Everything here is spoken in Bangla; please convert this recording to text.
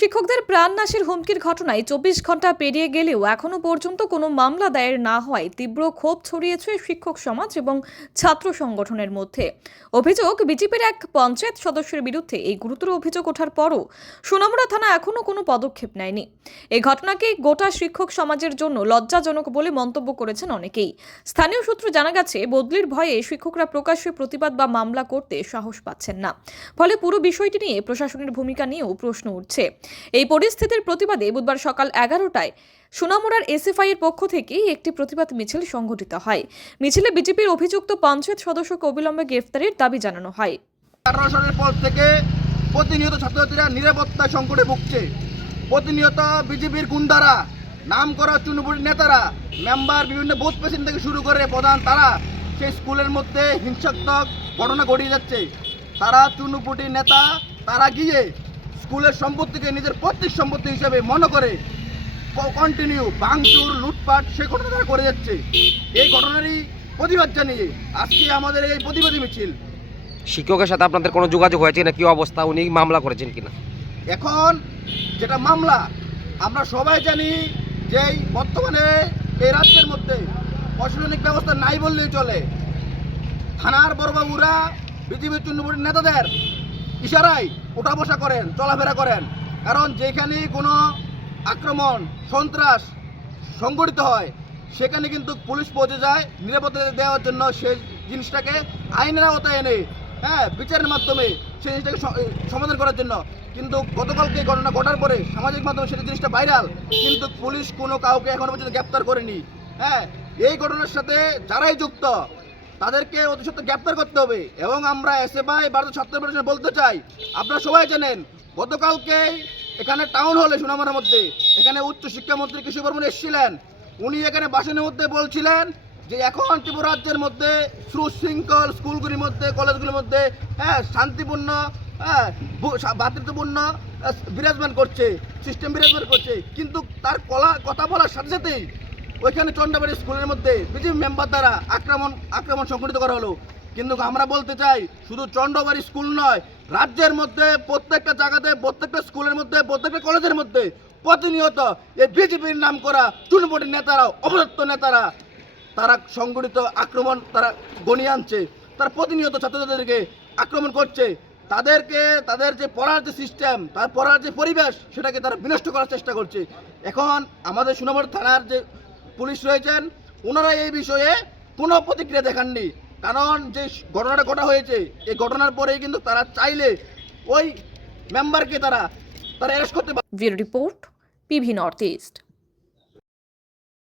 শিক্ষকদের প্রাণনাশের হুমকির ঘটনায় ২৪ ঘন্টা পেরিয়ে গেলেও এখনো পর্যন্ত কোনো মামলা দায়ের না হওয়ায় তীব্র ক্ষোভ ছড়িয়েছে শিক্ষক সমাজ এবং ছাত্র সংগঠনের মধ্যে। অভিযোগ, বিজেপির এক পঞ্চায়েত সদস্যের বিরুদ্ধে এই গুরুতর অভিযোগ ওঠার পরও সোনামুড়া থানা এখনো কোনো পদক্ষেপ নেয়নি। এই ঘটনাকে গোটা শিক্ষক সমাজের জন্য লজ্জাজনক বলে মন্তব্য করেছেন অনেকেই। স্থানীয় সূত্রে জানা গেছে, বদলির ভয়ে শিক্ষকরা প্রকাশ্যে প্রতিবাদ বা মামলা করতে সাহস পাচ্ছেন না। ফলে পুরো বিষয়টি নিয়ে প্রশাসনের ভূমিকা নিয়েও প্রশ্ন উঠছে। এই পরিস্থিতির প্রতিবাদে বুধবার সকাল ১১টায় সোনামুড়ার এসএফআই এর পক্ষ থেকে একটি প্রতিবাদ মিছিল সংঘটিত হয়। মিছিলে বিজেপির অভিযুক্ত পঞ্চায়েত সদস্যকে অবিলম্বে গ্রেফতারের দাবি জানানো হয়। 18 সালের পর থেকে প্রতিনিয়ত ছাত্রছাত্রীরা নিরাপত্তা সংকটে ভুগছে। প্রতিনিয়ত বিজেপির গুন্ডারা, নাম করা চুনুপুরি নেতারা, মেম্বার, বিভিন্ন বুথ প্রেসিডেন্ট থেকে শুরু করে প্রধান, তারা সেই স্কুলের মধ্যে হিংসাত্মক ঘটনা ঘটিয়ে যাচ্ছে। তারা চুনুপুটি নেতা, তারা গিয়ে স্কুলের সম্পত্তিকে নিজের পৈতৃক সম্পত্তি হিসেবে মনে করে কন্টিনিউ ভাঙচুর, লুটপাট সে ঘটনা তারা করে যাচ্ছে। এই ঘটনারই প্রতিবাদ জানিয়ে আজকে আমাদের এই প্রতিবাদী মিছিল। শিক্ষকের সাথে আপনাদের কোনো যোগাযোগ হয়েছে না? কি অবস্থা, উনি মামলা করেছেন কিনা? এখন যেটা মামলা, আমরা সবাই জানি যে বর্তমানে এই রাজ্যের মধ্যে প্রশাসনিক ব্যবস্থা নাই বললেই চলে। থানার বড়বাবুরা বিজেপির চুন্নপুরের নেতাদের ইশারায় ওঠা বসা করেন, চলাফেরা করেন। কারণ যেখানে কোনো আক্রমণ, সন্ত্রাস সংগঠিত হয় সেখানে কিন্তু পুলিশ পৌঁছে যায় নিরাপত্তা দেওয়ার জন্য, সেই জিনিসটাকে আইনের আওতায় এনে বিচারের মাধ্যমে সেই জিনিসটাকে সমাধান করার জন্য। কিন্তু গতকালকে ঘটনা ঘটার পরে সামাজিক মাধ্যমে সেটা জিনিসটা ভাইরাল, কিন্তু পুলিশ কোনো কাউকে এখনো পর্যন্ত গ্রেপ্তার করেনি। এই ঘটনার সাথে যারাই যুক্ত তাদেরকে অতি সত্ত্বর গ্রেপ্তার করতে হবে। এবং আমরা এসএফআই ভারতীয় ছাত্র ফেডারেশন বলতে চাই, আপনারা সবাই জানেন গতকালকে এখানে টাউন হলে সোনামুড়ার মধ্যে এখানে উচ্চ শিক্ষামন্ত্রী কৃষি বর্মন এসেছিলেন। উনি এখানে ভাষণের মধ্যে বলছিলেন যে এখন ত্রিপুরা রাজ্যের মধ্যে সুশৃঙ্খল স্কুলগুলির মধ্যে, কলেজগুলির মধ্যে শান্তিপূর্ণ, ভ্রাতৃত্বপূর্ণ বিরাজমান করছে, সিস্টেম বিরাজমান করছে। কিন্তু তার কথা বলার সাথে সাথেই ওইখানে চন্ডাবাড়ি স্কুলের মধ্যে বিজেপি মেম্বার দ্বারা আক্রমণ সংঘটিত করা হলো। কিন্তু আমরা বলতে চাই, শুধু চন্ডাবাড়ি স্কুল নয়, রাজ্যের মধ্যে প্রত্যেকটা জায়গাতে, প্রত্যেকটা স্কুলের মধ্যে, প্রত্যেকটা কলেজের মধ্যে প্রতিনিয়ত এই বিজেপির নাম করা চুনপটি নেতারা, অপদত্ত নেতারা, তারা সংগঠিত আক্রমণ তারা গণিয়ে আনছে। তারা প্রতিনিয়ত ছাত্রছাত্রীদেরকে আক্রমণ করছে। তাদের যে পড়ার যে সিস্টেম, তার পড়ার যে পরিবেশ, সেটাকে তারা বিনষ্ট করার চেষ্টা করছে। এখন আমাদের সোনামুড়া থানার যে পুলিশ রয়েছেন, ওনারা এই বিষয়ে কোনো প্রতিক্রিয়া দেখাননি। কারণ যে ঘটনাটা ঘটা হয়েছে, এই ঘটনার পরেই কিন্তু তারা চাইলে ওই মেম্বারকে তারা অ্যারেস্ট করতে পারে। Bureau report, PV north east.